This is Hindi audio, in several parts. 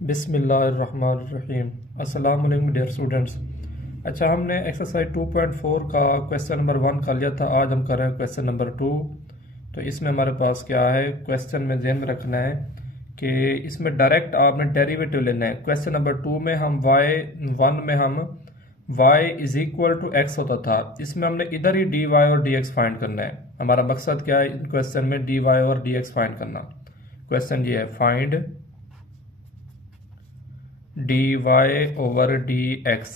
बिस्मिल्लाहिर्रहमानिर्रहीम। अस्सलाम वालेकुम डियर स्टूडेंट्स। अच्छा, हमने एक्सरसाइज 2.4 का क्वेश्चन नंबर 1 कर लिया था। आज हम कर रहे हैं क्वेश्चन नंबर 2। तो इसमें हमारे पास क्या है, क्वेश्चन में ध्यान में रखना है कि इसमें डायरेक्ट आपने डेरिवेटिव लेना है। क्वेश्चन नंबर 2 में हम y1 में हम y is equal to x होता था। इसमें हमने इधर ही dy और dx फाइंड करना है। हमारा मकसद क्या है इन क्वेश्चन में, dy और dx फाइंड करना। क्वेश्चन ये है, फाइंड dy ओवर dx।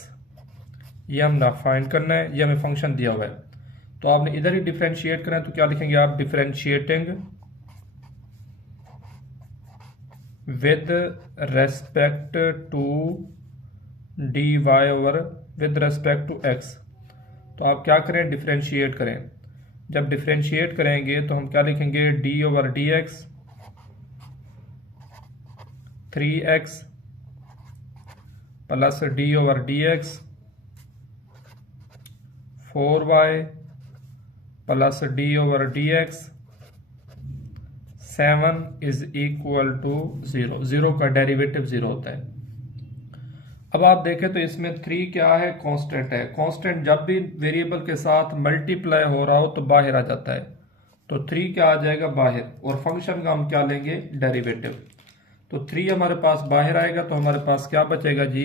ये हमने फाइंड करना है, ये हमें फंक्शन दिया हुआ है। तो आपने इधर ही डिफरेंशिएट करना है, तो क्या लिखेंगे आप, differentiating with respect to dy over with respect to x। तो आप क्या करें, डिफरेंशिएट करें। जब डिफरेंशिएट करेंगे तो हम क्या लिखेंगे, d over dx 3x plus d over dx 4y plus d over dx 7 is equal to 0। 0 का डेरिवेटिव 0 होता है। अब आप देखें तो इसमें 3 क्या है, कांस्टेंट है। कांस्टेंट जब भी वेरिएबल के साथ मल्टीप्लाई हो रहा हो तो बाहर आ जाता है। तो 3 क्या आ जाएगा, बाहर। और फंक्शन का हम क्या लेंगे, डेरिवेटिव। तो 3 हमारे पास बाहर आएगा, तो हमारे पास क्या बचेगा जी,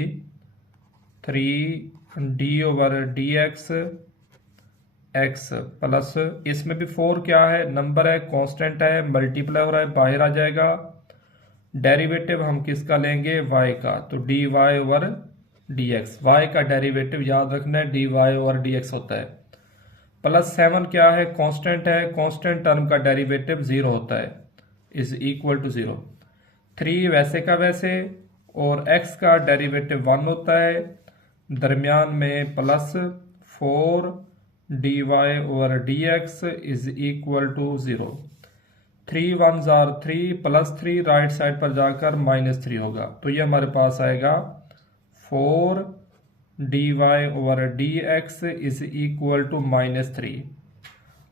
3d over dx x plus, इसमें भी 4 क्या है, नंबर है, कांस्टेंट है, मल्टीप्लाई हो रहा है, बाहर आ जाएगा। डेरिवेटिव हम किसका लेंगे, y का। तो dy ओवर dx, y का डेरिवेटिव याद रखना है dy ओवर dx होता है। प्लस 7 क्या है, कांस्टेंट है, कांस्टेंट टर्म का डेरिवेटिव 0 होता है, इज इक्वल टू 0। 3 वैसे का वैसे, और x का डेरिवेटिव 1 होता है, दरमियान में plus 4 dy over dx is equal to 0। 3 1s are 3 plus 3 right side पर जाकर -3 होगा। तो ये हमारे पास आएगा 4 dy over dx is equal to -3।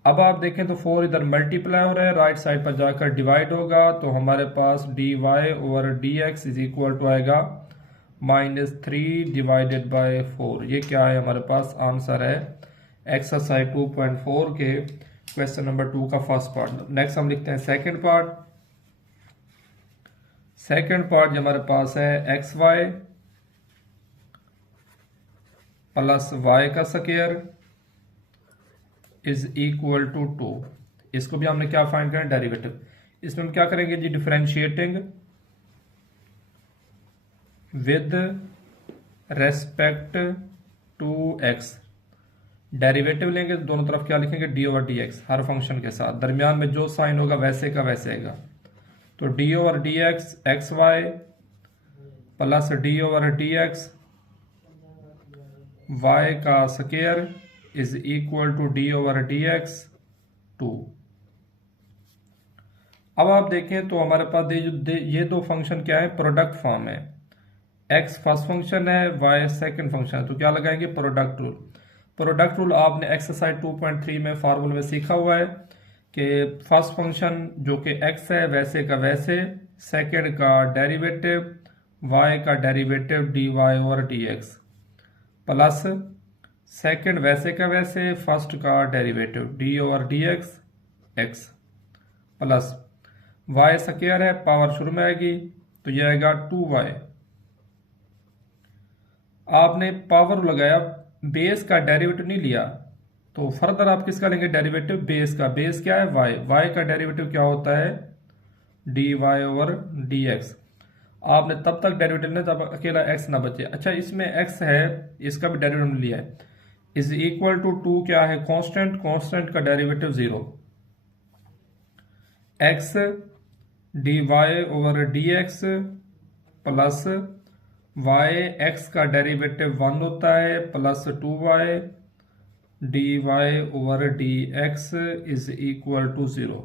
अब आप देखें तो 4 इधर मल्टीप्लाई हो रहा है, राइट साइड पर जाकर डिवाइड होगा। तो हमारे पास dy over dx is equal to आएगा -3 डिवाइडेड बाय 4। ये क्या है, हमारे पास आंसर है एक्सरसाइज 2.4 के क्वेश्चन नंबर 2 का फर्स्ट पार्ट। नेक्स्ट हम लिखते हैं सेकंड पार्ट। सेकंड पार्ट जो हमारे पास है, xy प्लस y का स्क्वायर इज इक्वल टू 2। इसको भी हमने क्या फाइंड करना है, डेरिवेटिव। इसमें हम क्या करेंगे जी, differentiating with respect to x। Derivative लेंगे तो दोनों तरफ क्या लिखेंगे, डी ओवर डी एक्स, हर फंक्शन के साथ दरमियान में जो साइन होगा वैसे का वैसे आएगा। तो d over d x x y plus d over d x y का square is equal to d over d x 2। अब आप देखें तो हमारे पास ये दो फंक्शन क्या है, प्रोडक्ट फॉर्म है। एक्स फर्स्ट फंक्शन है, वाई सेकंड फंक्शन है। तो क्या लगाएंगे, प्रोडक्ट रूल। प्रोडक्ट रूल आपने एक्सरसाइज 2.3 में फार्मूले में सीखा हुआ है कि फर्स्ट फंक्शन जो कि x है वैसे का वैसे, सेकंड का डेरिवेटिव y का derivative dy over dx plus second वैसे का वैसे, फर्स्ट का derivative d over dx x plus y square है, पावर शुरू में आएगी तो यह आएगा 2y। आपने पावर लगाया, बेस का डेरिवेटिव नहीं लिया, तो फर्दर आप किसका लेंगे डेरिवेटिव, बेस का। बेस क्या है, y। y का डेरिवेटिव क्या होता है, dy ओवर dx। आपने तब तक डेरिवेटिव लेना तब अकेला x ना बचे। अच्छा, इसमें x है, इसका भी डेरिवेटिव लिया है, इज इक्वल टू 2 क्या है, कांस्टेंट। कांस्टेंट का derivative 0। x dy over dx plus y, x का डेरिवेटिव 1 होता है, plus 2y dy over dx is equal to 0।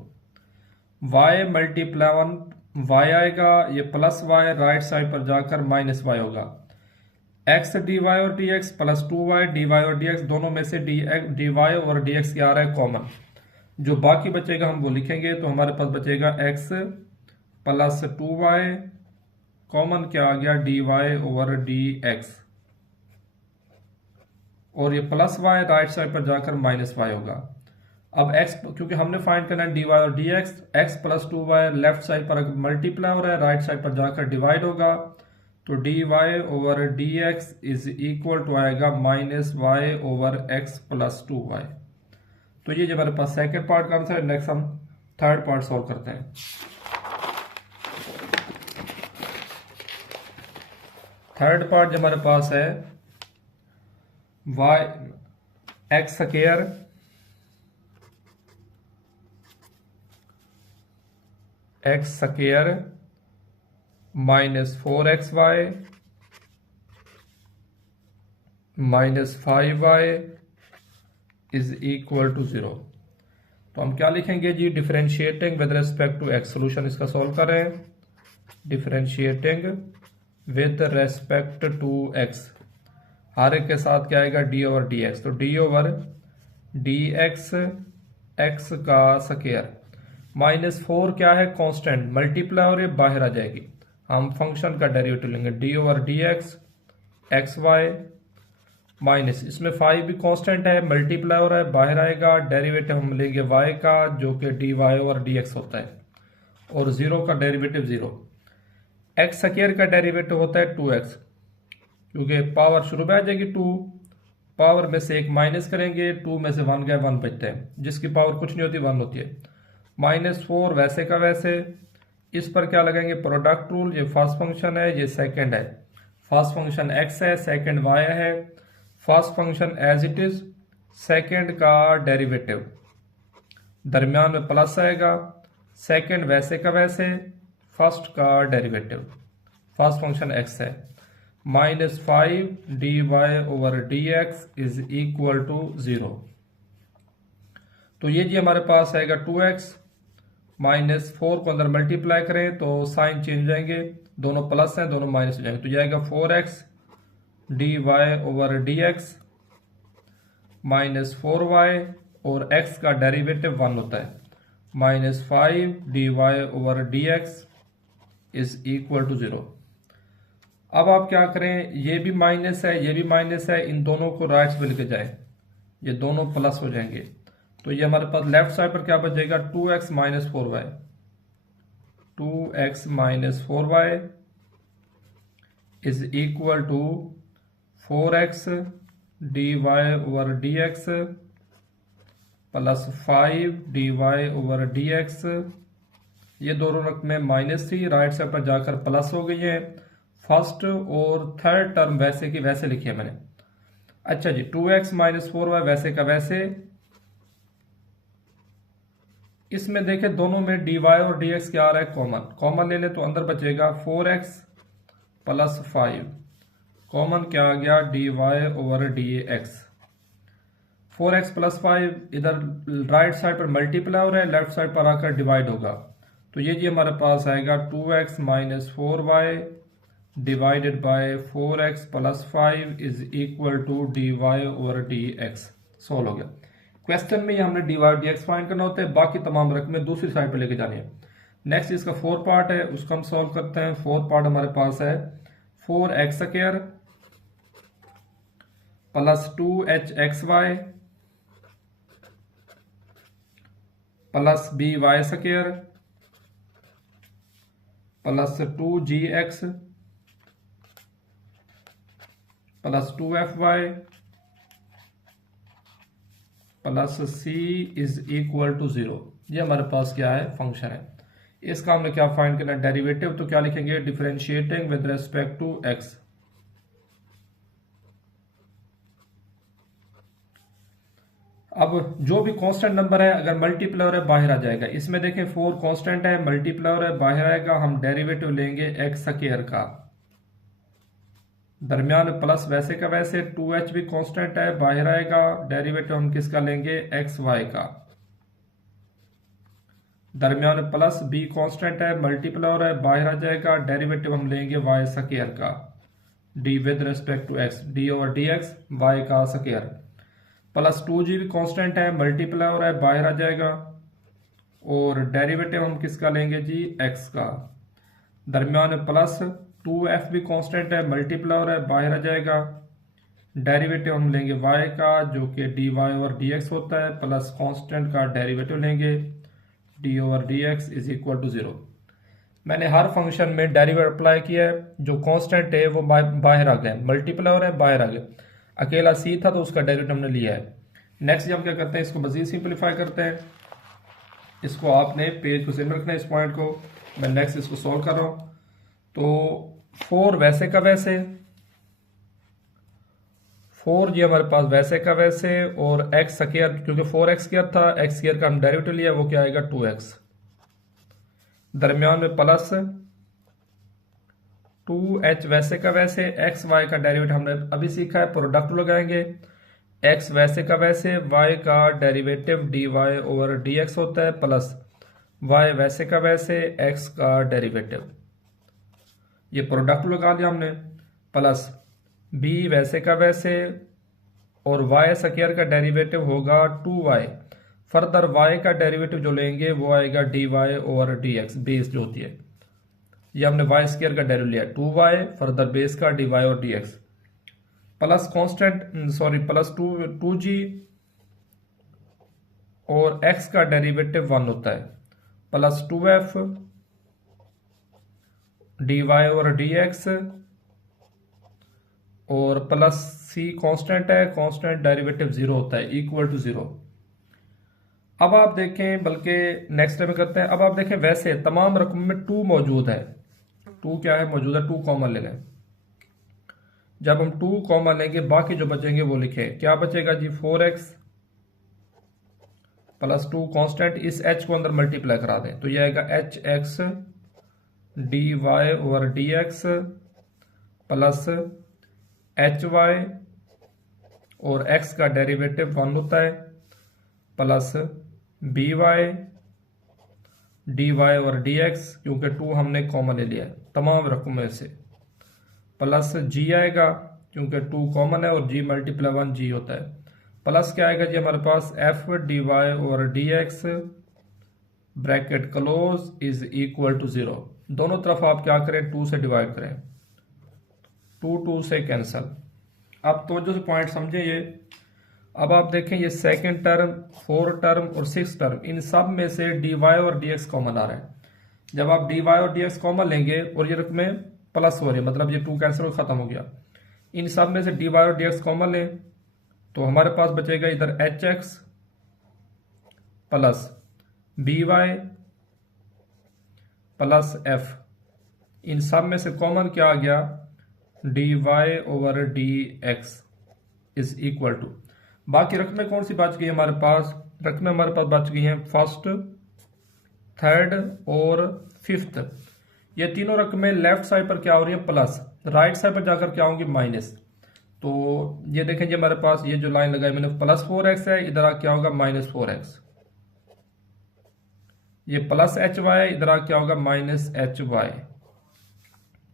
y multiply 1 y आएगा, ये प्लस y राइट साइड पर जाकर -y होगा। x dy और dx प्लस 2y dy और dx, दोनों में से dy और dx क्या आ रहा है, कॉमन। जो बाकी बचेगा हम वो लिखेंगे। तो हमारे पास बचेगा x प्लस 2y कॉमन क्या आ गया, d y over d x, और ये प्लस वाई राइट साइड पर जाकर माइनस वाई होगा। अब x, क्योंकि हमने फाइंड करना है डी वाई और d x, x plus 2y left side पर मल्टीप्लाई हो रहा है, राइट साइड पर जाकर डिवाइड होगा, तो d y over d x is equal to आएगा minus y over x plus 2y। तो ये जो हमारे पास सेकेंड पार्ट का आंसर है। नेक्स्ट हम थर्ड पार्ट सॉल्व करते हैं। थर्ड पार्ट जो हमारे पास है, y x square minus 4xy minus 5y is equal to 0। तो हम क्या लिखेंगे जी, differentiating with respect to x, solution इसका सॉल्व करें, differentiating with respect to x, हर एक के साथ क्या आएगा, डी ओवर डी एक्स, तो d over d x x का स्क्वायर माइनस 4 क्या है, कांस्टेंट, मल्टीप्लाई और ये बाहर आ जाएगी, हम फंक्शन का डेरिवेटिव लेंगे, d over d x x y minus, इसमें 5 भी कांस्टेंट है, मल्टीप्लाई हो रहा है, बाहर आएगा, डेरिवेटिव हम लेंगे y का जो कि d y over d x होता है, और 0 का डेरिवेटिव 0। एक्स स्क्वायर का डेरिवेटिव होता है 2x, क्योंकि पावर शुरू में आ जाएगी 2, पावर में से एक माइनस करेंगे, 2 में से 1 गया, 1 बचता है, जिसकी पावर कुछ नहीं होती, 1 होती है, माइनस 4 वैसे का वैसे, इस पर क्या लगाएंगे, प्रोडक्ट रूल, ये फर्स्ट फंक्शन है, ये सेकंड है, फर्स्ट फंक्शन x है, सेकंड y है, first function as it is, second का डेरिवेटिव, दरमियान में प्लस आएगा, सेकंड वैसे का वैसे, फर्स्ट का डेरिवेटिव, फर्स्ट फंक्शन x है, minus 5 d y over d x is equal to 0। तो ये जी हमारे पास आएगा 2x, माइनस 4 को अंदर मल्टीप्लाई करें तो साइन चेंज हो जाएंगे, दोनों प्लस हैं, दोनों माइनस हो जाएंगे, तो ये आएगा 4x d y over d x minus 4y, और x का डेरिवेटिव 1 होता है, minus 5 d y over d x is equal to 0। अब आप क्या करें, ये भी माइनस है, ये भी माइनस है, इन दोनों को राइट में लेके जाए, ये दोनों प्लस हो जाएंगे, तो ये हमारे पास लेफ्ट साइड पर क्या बचेगा, 2x minus 4y, 2x minus 4y is equal to 4x d y over d x plus 5 d y over d x, ये दोनों रकमें माइनस थी, राइट साइड पर जाकर प्लस हो गई है, फर्स्ट और थर्ड टर्म वैसे की वैसे लिखी है मैंने। अच्छा जी, 2x माइनस 4y वैसे का वैसे, इसमें देखें दोनों में dy और dx क्या आ रहा है, कॉमन, कॉमन ले ले तो अंदर बचेगा 4x प्लस 5, कॉमन क्या आ गया, dy over dx, 4x plus 5 इधर राइट साइड पर मल्टीप्लाई हो रहा है, लेफ्ट साइड पर आकर डिवाइड होगा, तो ये जी हमारे पास आएगा 2x minus 4y divided by 4x plus 5 is equal to dy over dx। Solve हो गया। क्वेश्चन में हमने dy dx फाइंड करना होता है, बाकी तमाम रकमें दूसरी साइड पे लेके जानी है। नेक्स्ट इसका 4 पार्ट है, उसका हम सॉल्व करते हैं। 4 पार्ट हमारे पास है 4x square plus 2hxy plus by square plus 2gx plus 2fy plus c is equal to 0। ये हमारे पास क्या है, फंक्शन है। इसका हमने क्या फाइंड करना है, डेरिवेटिव, तो क्या लिखेंगे, differentiating with respect to x। अब जो भी कांस्टेंट नंबर है अगर मल्टीप्लाई हो रहा है बाहर आ जाएगा। इसमें देखें 4 कांस्टेंट है, मल्टीप्लाई हो रहा है बाहर आएगा, हम डेरिवेटिव लेंगे x स्क्वायर का, दरमियान प्लस वैसे का वैसे, 2h भी कांस्टेंट है बाहर आएगा, डेरिवेटिव हम किसका लेंगे, xy का, दरमियान प्लस b कांस्टेंट है मल्टीप्लाई हो रहा है बाहर आ जाएगा, डेरिवेटिव हम लेंगे y स्क्वायर का, d with respect to x, d over dx y का स्क्वायर, प्लस 2g भी कांस्टेंट है मल्टीप्लाई हो रहा है बाहर आ जाएगा, और डेरिवेटिव हम किसका लेंगे जी, x का, दरमियान प्लस 2f भी कांस्टेंट है, मल्टीप्लाई हो रहा है, बाहर आ जाएगा। डेरिवेटिव हम लेंगे y का जो कि dy ओवर dx होता है, प्लस कांस्टेंट का डेरिवेटिव लेंगे d over dx is equal to 0। मैंने हर फंक्शन में डेरिवेटिव अप्लाई किया है, जो कांस्टेंट है वो बाहर आ गया, मल्टीप्लाई हो रहा है, बाहर आ गया। अकेला c था तो उसका डेरिवेटिव हमने लिया है। नेक्स्ट हम क्या करते हैं, इसको मजीद सिंप्लीफाई करते हैं। इसको आपने पेज को सेम रखना है, इस पॉइंट को। मैं नेक्स्ट इसको सॉल्व कर रहा हूं। तो 4 वैसे का वैसे, 4 जी हमारे पास वैसे का वैसे, और एक्स स्क्वायर, क्योंकि 4x स्क्वायर था, एक्स स्क्वायर का हम डेरिवेटिव लिया, वो क्या आएगा 2x। दरमियान में प्लस 2h वैसे का वैसे, एक्स वाई का डेरिवेटिव हमने अभी सीखा है, प्रोडक्ट लगाएंगे। x वैसे का वैसे, y का डेरिवेटिव dy ओवर dx होता है, प्लस y वैसे का वैसे, x का डेरिवेटिव, ये प्रोडक्ट लगा लिया हमने, प्लस b वैसे का वैसे, और y स्क्वायर का डेरिवेटिव होगा 2y। फर्दर y का डेरिवेटिव जो लेंगे वो आएगा dy ओवर dx, बेस जो होती है, ये हमने y स्क्वायर का डेरिवेटिव लिया 2y, फर्दर बेस का dy और dx, plus constant sorry plus 2g, और x का डेरिवेटिव 1 होता है, plus 2f dy over dx, और प्लस c कांस्टेंट है, कांस्टेंट डेरिवेटिव 0 होता है, इक्वल टू 0। अब आप देखें, बल्कि नेक्स्ट टाइम करते हैं। अब आप देखें वैसे तमाम रकम में 2 मौजूद है, 2 क्या है मौजूद है, 2 कॉमन ले लें। जब हम 2 कॉमन लेंगे, बाकी जो बचेंगे वो लिखें, क्या बचेगा जी 4x प्लस 2 कांस्टेंट, इस h को अंदर मल्टीप्लाई करा दें तो यह आएगा hx dy over dx plus hy, और x का डेरिवेटिव 1 होता है, plus by dy over dx, क्योंकि 2 हमने कॉमन ले लिया है तमाम रकम में से, प्लस g आएगा क्योंकि 2 कॉमन है, और g मल्टीप्लाई 1 g होता है, प्लस क्या आएगा जी हमारे पास f dy over dx bracket close is equal to 0। दोनों तरफ आप क्या करें, 2 से डिवाइड करें, 2 से कैंसल। अब तो जो पॉइंट समझे ये। अब आप देखें ये सेकंड टर्म, 4 टर्म और 6 टर्म, इन सब में से dy और dx कॉमन आ रहा है। जब आप dy और dx कॉमन लेंगे और ये रकमें प्लस हो रही है, मतलब ये 2 कैंसिल हो खत्म हो गया, इन सब में से dy और dx कॉमन लें तो हमारे पास बचेगा इधर hx plus by plus f। इन सब में से कॉमन क्या आ गया, dy over dx is equal to, बाकी रकमें कौन सी बच गई हमारे पास, रकमें हमारे पास बच गई हैं फर्स्ट, थर्ड और फिफ्थ। ये तीनों रकमें लेफ्ट साइड पर क्या हो रही है प्लस, राइट साइड पर जाकर क्या होंगी माइनस। तो ये देखें जी हमारे पास ये जो लाइन लगाई मैंने प्लस 4x है, इधर क्या होगा माइनस 4x, ये प्लस hy है, इधर क्या होगा माइनस hy,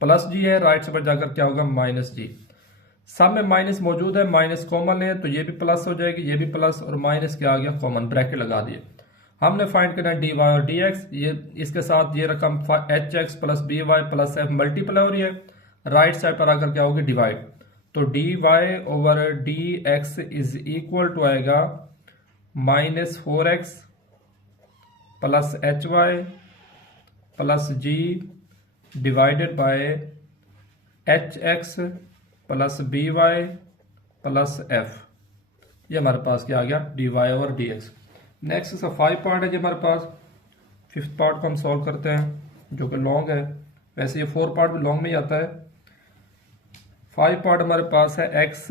प्लस g है, राइट साइड पर जाकर क्या होगा माइनस g। सब में माइनस मौजूद है, माइनस कॉमन है तो ये भी प्लस हो जाएगी, ये भी प्लस, और माइनस क्या आ गया कॉमन, ब्रैकेट लगा दिए। हमने फाइंड करना है dy और dx, ये इसके साथ ये रकम hx plus by plus f multiply हो रही है, राइट साइड पर आकर क्या होगी डिवाइड, तो dy over dx is equal to आएगा minus 4x plus hy plus g divided by hx plus by plus f। ये हमारे पास क्या आ गया dy ओवर dx। नेक्स्ट इसका 5 पार्ट है जी हमारे पास, 5th पार्ट को हम सॉल्व करते हैं जो कि लॉन्ग है, वैसे ये 4 पार्ट भी लॉन्ग में ही आता है। 5 पार्ट हमारे पास है x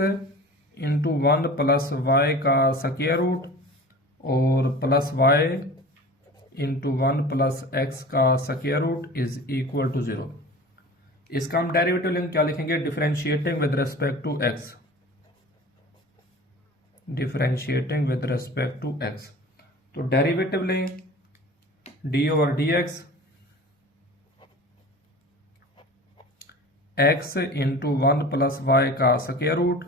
इंटू 1 प्लस y का स्क्वायर रूट, और plus y into 1 plus x का square root is equal to 0। इसका हम डेरिवेटिव लेंगे, क्या लिखेंगे, differentiating with respect to x, differentiating with respect to x। तो डेरिवेटिव लें d over dx x into 1 plus y का square root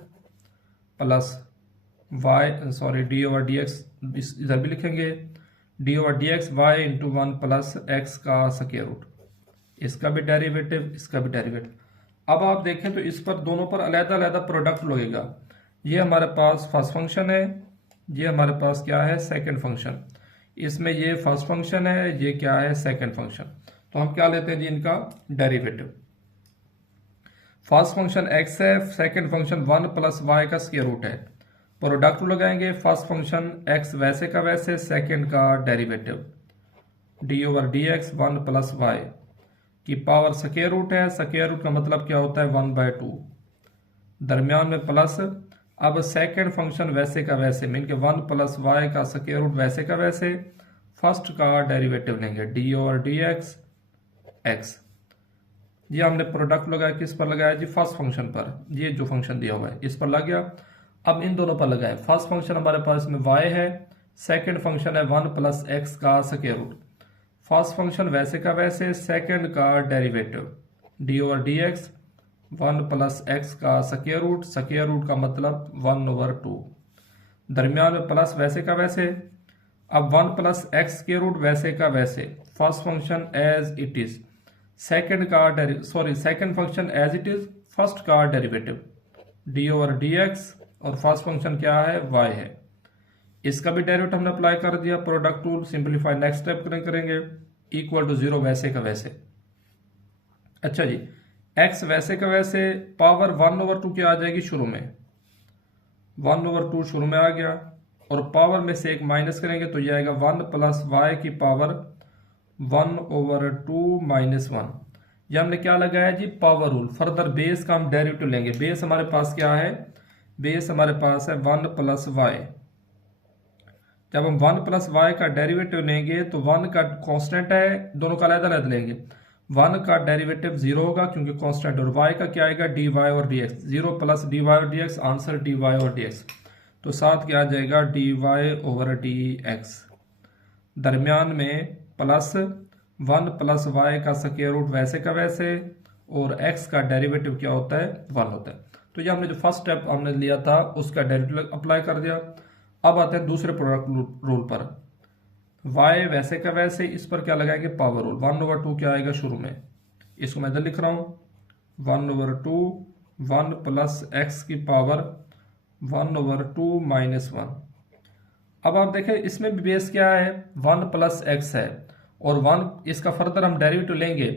plus y sorry d over dx इधर भी लिखेंगे d over dx y into 1 plus x का स्क्वायर रूट, इसका भी डेरिवेटिव, इसका भी डेरिवेटिव। अब आप देखें तो इस पर दोनों पर अलग अलग प्रोडक्ट लगेगा। ये हमारे पास फर्स्ट फंक्शन है, ये हमारे पास क्या है, सेकंड फंक्शन। इसमें ये फर्स्ट फंक्शन है, ये क्या है, सेकंड फंक्शन। तो हम क्या लेते हैं जी, इनका डेरिवेटिव। फर्स्ट फंक्शन x है, सेकंड फंक्शन 1 प्लस वाई का स्क्वायर रूट है। प्रोडक्ट लगाएंगे, फर्स्ट फंक्शन x वैसे का वैसे, सेकंड का derivative d over d x 1 plus y की पावर स्क्वायर रूट है। स्क्वायर रूट का मतलब क्या होता है, 1/2, दरमियान में प्लस। अब सेकंड फंक्शन वैसे का वैसे, मीन के 1 प्लस वाई का स्क्वायर रूट वैसे का वैसे, फर्स्ट का डेरिवेटिव लेंगे d over d x x. ये हमने प्रोडक्ट लगाया, किस पर लगाया जी, फर्स्ट फंक्शन पर। ये जो फंक्शन दिया हुआ है इस पर लग गया। अब इन दोनों पर लगाए, फर्स्ट फंक्शन हमारे पास में y है, सेकंड फंक्शन है 1 प्लस एक्स का स्क्वायर रूट। फर्स्ट फंक्शन वैसे का वैसे, सेकंड का derivative d over d x 1 plus x का स्क्वायर रूट का मतलब 1/2, दरमियान में प्लस वैसे का वैसे। अब 1 प्लस एक्स स्क्वायर रूट वैसे का वैसे, first function as it is, second function as it is, first का derivative d over d x, और फर्स्ट फंक्शन क्या है, y है। इसका भी डेरिवेटिव हमने अप्लाई कर दिया, product rule simplify next step करेंगे, इक्वल टू 0 वैसे का वैसे। अच्छा जी, x वैसे का वैसे, पावर 1/2 क्या आ जाएगी शुरू में, 1/2 शुरू में आ गया, और पावर में से एक माइनस करेंगे तो यह आएगा 1 प्लस वाई की पावर 1/2 माइनस 1। यह हमने क्या लगाया जी, पावर रूल। फर्दर बेस का हम डेरिवेटिव लेंगे। बेस हमारे पास क्या है, बेस हमारे पास है 1 प्लस वाई। जब हम 1 प्लस वाई का डेरिवेटिव लेंगे तो 1 का कांस्टेंट है, दोनों का अलग अलग लेंगे। 1 का डेरिवेटिव 0 होगा क्योंकि कांस्टेंट, और y का क्या आएगा, डी वाई और d x. 0 plus d y और d x, answer d y और डी एक्स। तो साथ क्या आ जाएगा, d y over d x, दरमियान में प्लस 1 प्लस वाई का स्क्वायर रूट वैसे का वैसे, और x का डेरिवेटिव क्या होता है, 1 होता है। तो ये हमने जो फर्स्ट स्टेप हमने लिया था उसका डेरिवेटिव अप्लाई कर दिया। अब आते हैं दूसरे प्रोडक्ट रूल पर। y वैसे का वैसे, इस पर क्या लगाएंगे, पावर रूल। 1/2 क्या आएगा शुरू में, इसको मैं इधर लिख रहा हूं, 1/2 1 प्लस एक्स की पावर 1/2 माइनस 1। अब आप देखें इसमें भी बेस क्या है, 1 प्लस एक्स है, और 1 इसका फर्दर हम डेरिवेटिव लेंगे।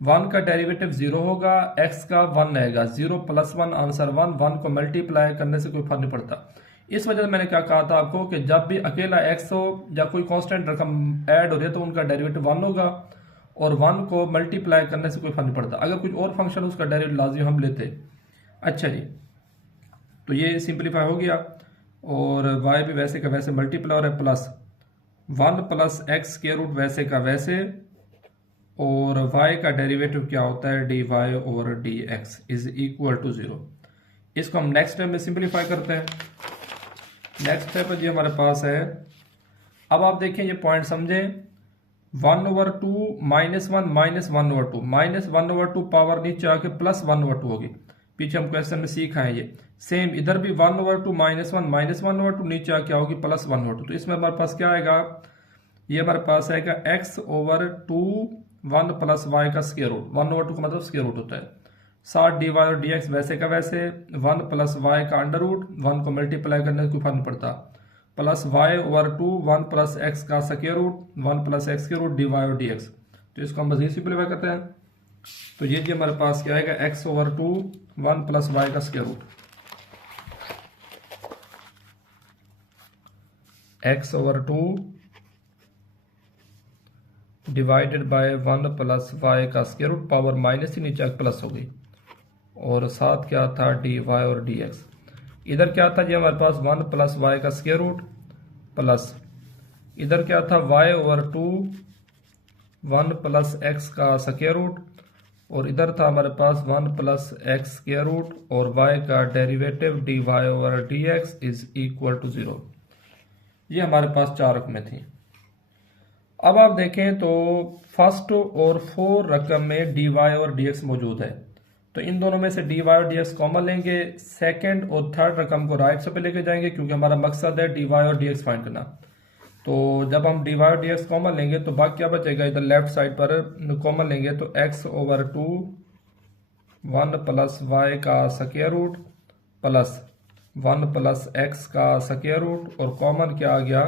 1 का डेरिवेटिव 0 होगा, x का 1 आएगा, 0 प्लस 1 आंसर 1। 1 को मल्टीप्लाई करने से कोई फर्क नहीं पड़ता। इस वजह से मैंने क्या कहा था आपको कि जब भी अकेला x हो या कोई कांस्टेंट रकम ऐड हो रही है तो उनका डेरिवेटिव 1 होगा, और 1 को मल्टीप्लाई करने से कोई फर्क नहीं पड़ता। अगर कुछ और फंक्शन उसका डेरिवेटिव लाजिम हम लेते। अच्छा जी, तो ये सिंप्लीफाई हो गया, और y भी वैसे का वैसे मल्टीप्लाई हो रहा है, plus 1 plus x square root वैसे का वैसे, और y का डेरिवेटिव क्या होता है, d y over d x is equal to 0। इसको हम नेक्स्ट स्टेप में सिंप्लीफाई करते हैं। नेक्स्ट स्टेप जी हमारे पास है, अब आप देखें ये पॉइंट समझें, 1/2 माइनस 1 माइनस 1/2, माइनस 1/2 पावर नीचे आके प्लस 1/2 होगी। पीछे हम क्वेश्चन में सीखा है ये सेम, इधर भी 1/2 माइनस 1 माइनस 1/2 नीचे आके होगी प्लस 1/2। तो इसमें हमारे पास क्या आएगा, ये हमारे पास आएगा x/2 1 प्लस वाई का स्क्वायर रूट। 1/2 का मतलब स्क्वायर रूट होता है। 60 डी वाई और डी एक्स वैसे का वैसे, 1 प्लस वाई का अंडर रूट, 1 को मल्टीप्लाई करने से कोई फर्क नहीं पड़ता, प्लस y/2 1 प्लस एक्स का स्क्वायर रूट, 1 प्लस एक्स के रूट डी वाई और डी एक्स। तो इसको हम मजीद सिंप्लीफाई करते हैं। तो ये जी हमारे पास क्या आएगा, x/2 1 प्लस वाई का square root, x/2 divided by 1 plus y का स्क्वायर रूट, पावर माइनस ही नीचे प्लस हो गई, और साथ क्या था, डी वाई और डी एक्स। इधर क्या था जी हमारे पास 1 प्लस वाई का स्क्वायर रूट, प्लस इधर क्या था y/2 1 प्लस एक्स का स्क्वायर रूट, और इधर था हमारे पास 1 प्लस एक्स स्क्वायर रूट, और y का derivative d y over d x is equal to 0। ये हमारे पास 4 रकमें थी। अब आप देखें तो फर्स्ट और 4 रकम में डी वाई और डी एक्स मौजूद है, तो इन दोनों में से डी वाई और डी एक्स कॉमन लेंगे। सेकंड और थर्ड रकम को राइट साइड पे लेके जाएंगे क्योंकि हमारा मकसद है डी वाई और डी एक्स फाइंड करना। तो जब हम dy और dx कॉमन लेंगे तो बाकी क्या बचेगा, इधर लेफ्ट साइड पर कॉमन लेंगे तो x/2 1 प्लस वाई का square root plus 1 plus x का स्क्वायर रूट और कॉमन क्या आ गया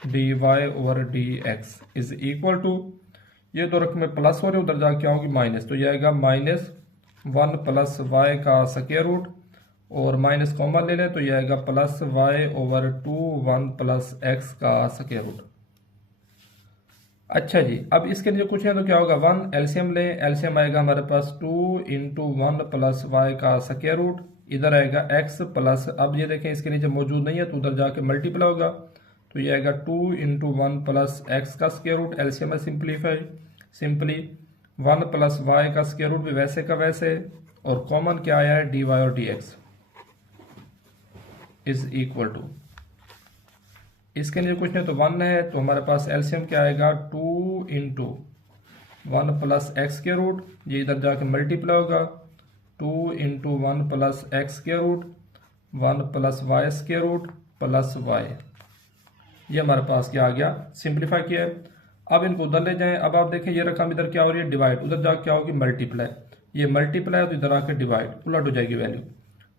dy/dx इज इक्वल टू, ये दो रकमें प्लस हो रही उधर जाके क्या होगी माइनस, तो ये आएगा -1 प्लस वाई का स्क्वायर रूट और माइनस कॉमन ले लें तो ये आएगा +y/2 1 प्लस एक्स का स्क्वायर रूट। अच्छा जी, अब इसके लिए कुछ है तो क्या होगा 1 एलसीएम लें, एलसीएम आएगा हमारे पास 2 × 1 प्लस वाई का स्क्वायर रूट, इधर आएगा x प्लस, अब ये देखें इसके नीचे मौजूद नहीं है तो उधर जाके मल्टीप्लाई होगा तो ये आएगा 2 × 1 प्लस एक्स का स्क्वायर रूट, एलसीएम है सिंपली 1 प्लस वाई का स्क्वायर रूट भी वैसे का वैसे और कॉमन क्या आया है dy और dx इज इक्वल टू, इसके लिए कुछ नहीं तो 1 है तो हमारे पास एलसीएम क्या आएगा 2 × 1 प्लस एक्स के रूट, ये इधर जाके मल्टीप्लाई होगा 2 × 1 प्लस एक्स के रूट 1 प्लस वाई के रूट प्लस वाई, ये हमारे पास क्या आ गया सिंप्लीफाई किया है। अब इनको उधर ले जाएं, अब आप देखें ये रकम इधर क्या हो रही है डिवाइड, उधर जाके क्या होगी मल्टीप्लाई, ये मल्टीप्लाई तो इधर आके डिवाइड उलट हो जाएगी वैल्यू,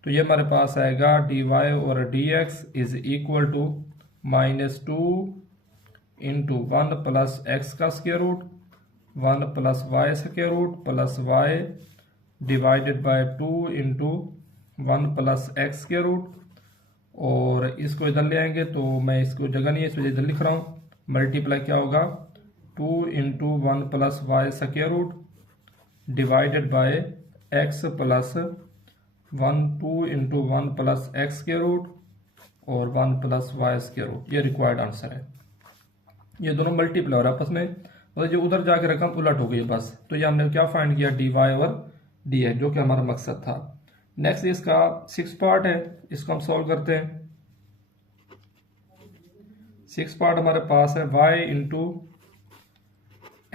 तो ये हमारे पास आएगा dy और dx is equal to -2 × 1 plus x का square root 1 plus y square root plus y divided by 2 × 1 plus x square root, और इसको इधर ले आएंगे तो मैं इसको जगह नहीं है इस वजह इधर लिख रहा हूँ, मल्टीप्लाई क्या होगा 2 × 1 plus y square root divided by x plus 2 × 1 plus x के रूट और 1 प्लस वाई स्क्वायर रूट, ये रिक्वायर्ड आंसर है। ये दोनों मल्टीप्लाई हो रहा है आपस में, मतलब जो उधर जाके रकम उलट हो गई बस, तो ये हमने क्या फाइंड किया dy और dx जो कि हमारा मकसद था। नेक्स्ट इसका 6 पार्ट है, इसको हम सॉल्व करते हैं। 6 पार्ट हमारे पास है y ×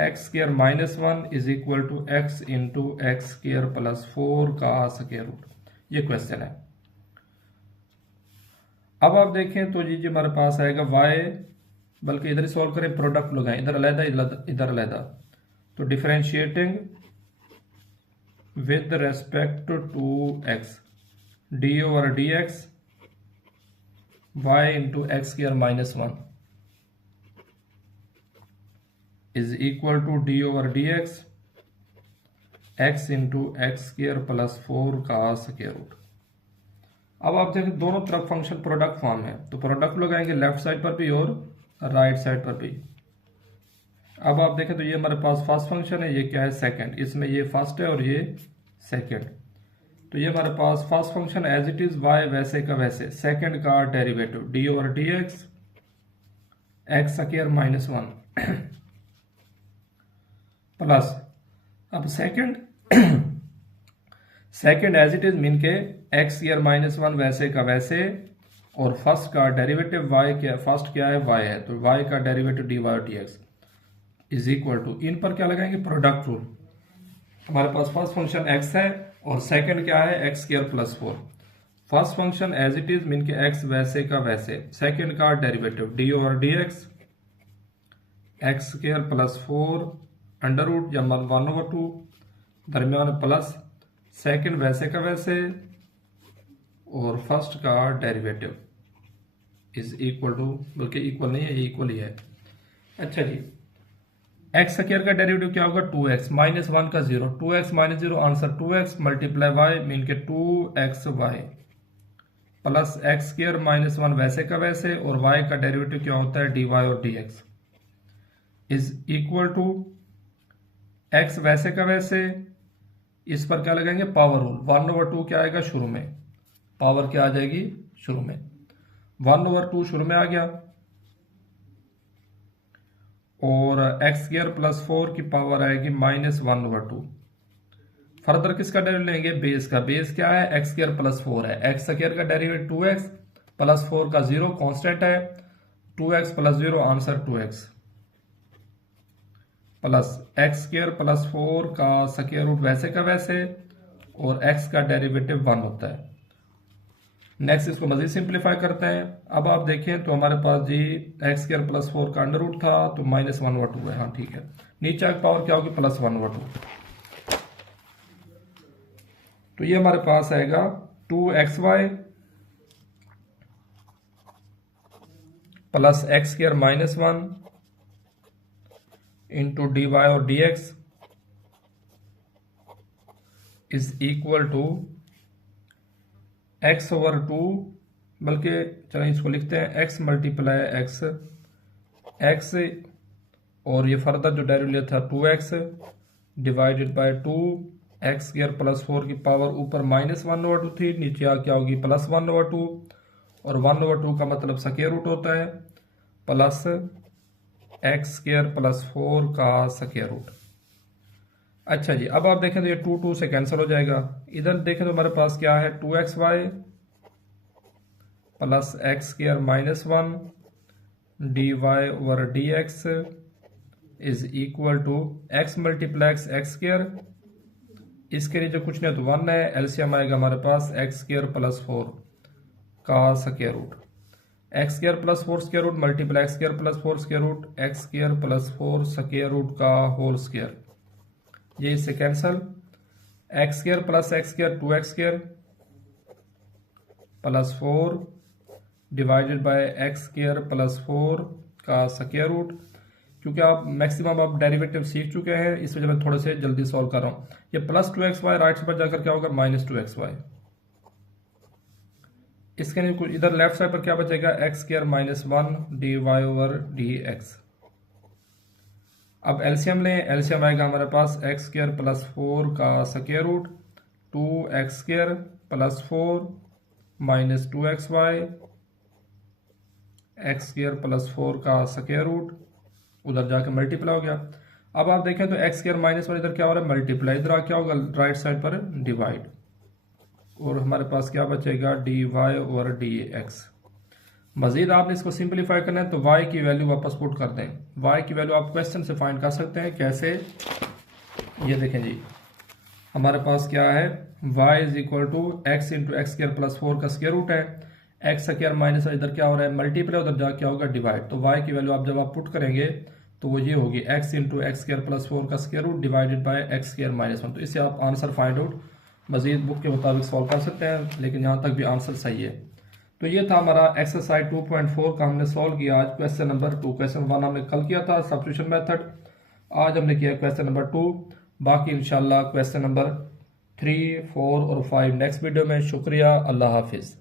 x² -1 is equal to x × x² plus 4 का स्क्वायर रूट, ये क्वेश्चन है। अब आप देखें तो जी हमारे पास आएगा y, बल्कि इधर ही सॉल्व करें, प्रोडक्ट लगाएं, इधर अलहदा इधर अलहदा, तो differentiating with respect to x dy और dx y × x² -1 is equal to dy और dx x × x² प्लस 4 का स्क्वायर रूट। अब आप देखें दोनों तरफ फंक्शन प्रोडक्ट फॉर्म है, तो प्रोडक्ट लगाएंगे लेफ्ट साइड पर भी और राइट साइड पर भी। अब आप देखें तो ये हमारे पास फर्स्ट फंक्शन है, ये क्या है सेकंड, इसमें ये फर्स्ट है और ये सेकंड, तो ये हमारे पास first function as it is y वैसे का वैसे, सेकंड का डेरिवेटिव dy और dx x² -1 प्लस, अब second as it is mean के x² -1 वैसे का वैसे और फर्स्ट का डेरिवेटिव y क्या, फर्स्ट क्या है y है, तो y का डेरिवेटिव dy और dx इज इक्वल टू, इन पर क्या लगाएंगे प्रोडक्ट रूल, हमारे पास फर्स्ट फंक्शन x है और सेकंड क्या है x² plus 4, first function as it is mean के x वैसे का वैसे, सेकंड का डेरिवेटिव dy और dx x² plus 4 under root या 1/2 दरमियान प्लस सेकंड वैसे का वैसे और फर्स्ट का डेरिवेटिव इज इक्वल टू, बल्कि इक्वल नहीं है ये इक्वल ही है। अच्छा जी, एक्स स्क्वायर का डेरिवेटिव क्या होगा 2x -1 का 0, 2x - 0 answer 2x multiply y mean के 2xy प्लस x² -1 वैसे का वैसे और y का डेरिवेटिव क्या होता है dy और dx is equal to x वैसे का वैसे, इस पर क्या लगाएंगे पावर रूल, 1/2 क्या आएगा शुरू में, पावर क्या आ जाएगी शुरू में, 1/2 शुरू में आ गया और x² प्लस 4 की पावर आएगी -1/2। फर्दर किसका डेरिवेटिव लेंगे बेस का, बेस क्या है x² प्लस 4 है, x² का डेरिवेटिव 2x प्लस 4 का 0 कांस्टेंट है, 2x plus 0 answer 2x plus x² plus 4 का स्क्वायर रूट वैसे का वैसे और x का डेरिवेटिव 1 होता है। नेक्स्ट इसको मजीद सिंप्लीफाई करते हैं। अब आप देखें तो हमारे पास जी एक्स स्क्वायर प्लस 4 का अंडर रूट था तो -1/2 है। हाँ ठीक है, नीचे की पावर क्या होगी +1/2। तो ये हमारे पास आएगा 2xy plus x square -1 into dy और dx is equal to x/2, बल्कि चलिए इसको लिखते हैं x मल्टीप्लाई x और ये फर्दर जो डेरिवेटिव था 2x divided by 2x square plus 4 की पावर ऊपर -1/2 थी, नीचे आ क्या होगी +1/2 और 1/2 का मतलब स्क्वायर रूट होता है प्लस x स्क्वायर प्लस 4 का स्क्वायर रूट। अच्छा जी, अब आप देखें तो ये 2 से कैंसिल हो जाएगा। इधर देखें तो हमारे पास क्या है 2xy plus x square -1 dy over dx is equal to x multiply x square, इसके लिए जो कुछ नहीं तो 1 है, एलसीएम आएगा हमारे पास एक्स स्क्वायर प्लस 4 का square root, x square plus 4 square root multiply x square plus 4 square root x square plus 4 square root का होल स्क्वायर, ये इससे cancel, x square plus x square 2x square plus 4 divided by x square plus 4 का स्क्वायर रूट। क्योंकि आप मैक्सिमम आप डेरिवेटिव सीख चुके हैं इस वजह मैं थोड़े से जल्दी सॉल्व कर रहा हूं। ये प्लस 2xy राइट साइड पर जाकर क्या होगा -2xy, इसके लिए कुछ इधर लेफ्ट साइड पर क्या बचेगा x square -1 dy over dx। अब एलसीएम लें, एलसीएम आएगा हमारे पास एक्स स्क्वायर प्लस 4 का square root 2x square plus 4 -2xy x square plus 4 का स्क्वायर रूट, उधर जाके मल्टीप्लाई हो गया। अब आप देखें तो एक्स स्क्वायर -1 इधर क्या हो रहा है मल्टीप्लाई, इधर क्या होगा राइट साइड पर डिवाइड, और हमारे पास क्या बचेगा dy ओवर dx। मजीद आपने इसको सिंपलीफाई करना है तो y की वैल्यू वापस पुट कर दें। y की वैल्यू आप क्वेश्चन से फाइंड कर सकते हैं, कैसे, ये देखें जी हमारे पास क्या है y is equal to x into x square plus 4 का स्क्वायर रूट है, एक्स स्क्वायर माइनस इधर क्या हो रहा है मल्टीप्लाई, उधर जा क्या होगा डिवाइड। तो y की वैल्यू आप जब आप पुट करेंगे तो वो ये होगी x into x square plus 4 का square root divided by x square -1। तो इससे आप आंसर फाइंड आउट मजीद बुक के मुताबिक सॉल्व कर सकते हैं, लेकिन यहाँ तक भी आंसर सही है। तो ये था हमारा एक्सरसाइज 2.4 का हमने सॉल्व किया आज क्वेश्चन नंबर 2। क्वेश्चन 1 हमने कल किया था सब्स्टिट्यूशन मेथड, आज हमने किया क्वेश्चन नंबर 2। बाकी इंशाल्लाह क्वेश्चन नंबर 3, 4 और 5 नेक्स्ट वीडियो में। शुक्रिया, अल्लाह हाफिज़।